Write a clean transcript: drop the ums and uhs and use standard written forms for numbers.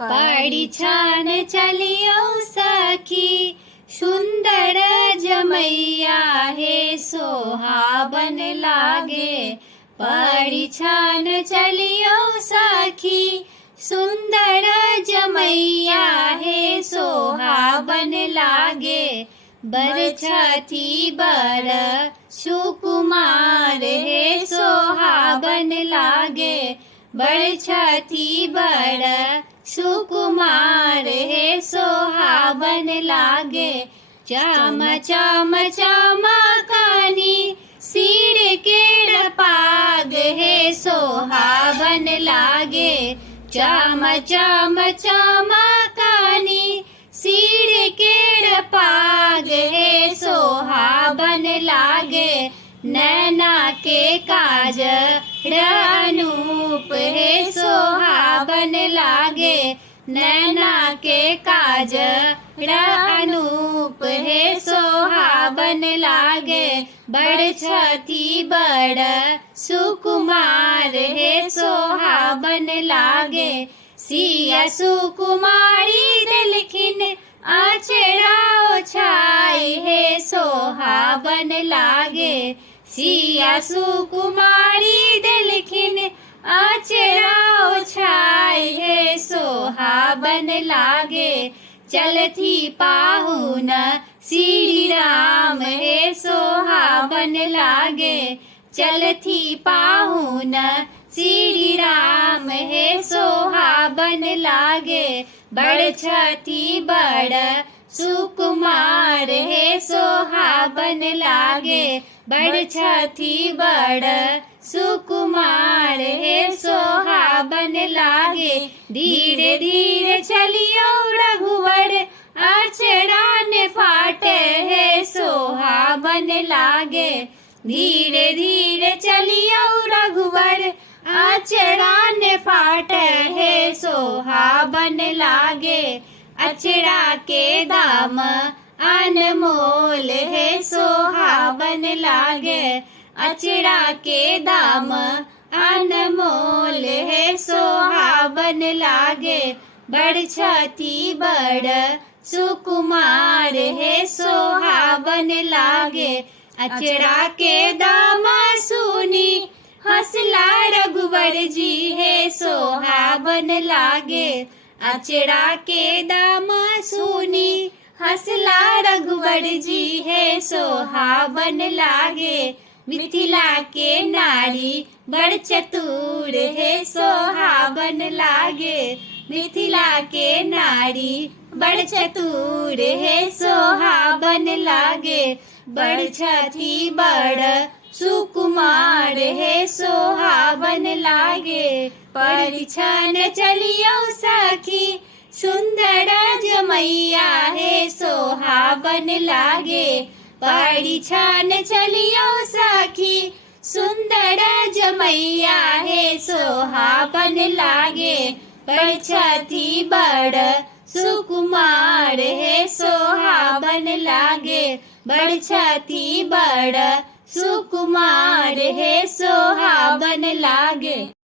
पाड़ी छान चलियो सखी सुंदर जमैया हे सोहावन लागे। पाड़ी छान चलियो सखी सुंदर जमैया हे सोहावन लागे। बरछती बर सुकुमार हे सोहावन लागे। बरछती बर सुकुमार हे सोहावन लागे। चाम चाम चमकानी सीड़ केड़ पाग हे सोहावन लागे। चाम चाम चमकानी सीड़ केड़ पाग हे सोहावन लागे। नैना के काज अनूप हे सोहावन लागे। नैना के काज अनूप हे सोहावन लागे। बरछती बड़ सुकुमार हे सोहावन लागे। सिया सुकुमारी दिलखिन आचरा ओछाई हे सोहावन लागे। सिया सुकुमारी दिलखिन आचरा ओछाई हे सोहावन लागे। चलती पाहुन श्री राम हे सोहावन लागे। चलती पाहुन श्री राम हे सोहावन लागे। बरछती बड़ सुकुमार हे सोहावन लागे। बरछती बड़ सुकुमार हे सोहावन लागे। धीरे धीरे चलियो रघुवर अचरा ने फाटे हे सोहावन लागे। धीरे धीरे चलियो रघुवर अचरा ने फाटे हे सोहावन लागे। अचरा के दाम अनमोल हे सोहावन लागे। अचरा के दाम अनमोल हे सोहावन लागे। बरछती बड़ सुकुमार हे सोहावन लागे। अचरा के दाम सुनी हंसला रघुवर जी हे सोहावन लागे। अचरा के दाम सुनी हंसला रघुवर जी हे सोहावन लागे। मिथिला के नारी बड़ चतुर हे सोहावन लागे। मिथिला के नारी बड़ चतुर हे सोहावन लागे। बरछती बड़ सुकुमार हे सोहावन लागे। परिछन चलियो सखी सुंदर जमैया हे सोहावन लागे। परिछन चलियो सखी सुंदर जमैया हे सोहावन लागे। बरछती बड़ सुकुमार हे सोहावन लागे। बरछती बड़ सुकुमार हे सोहावन लागे।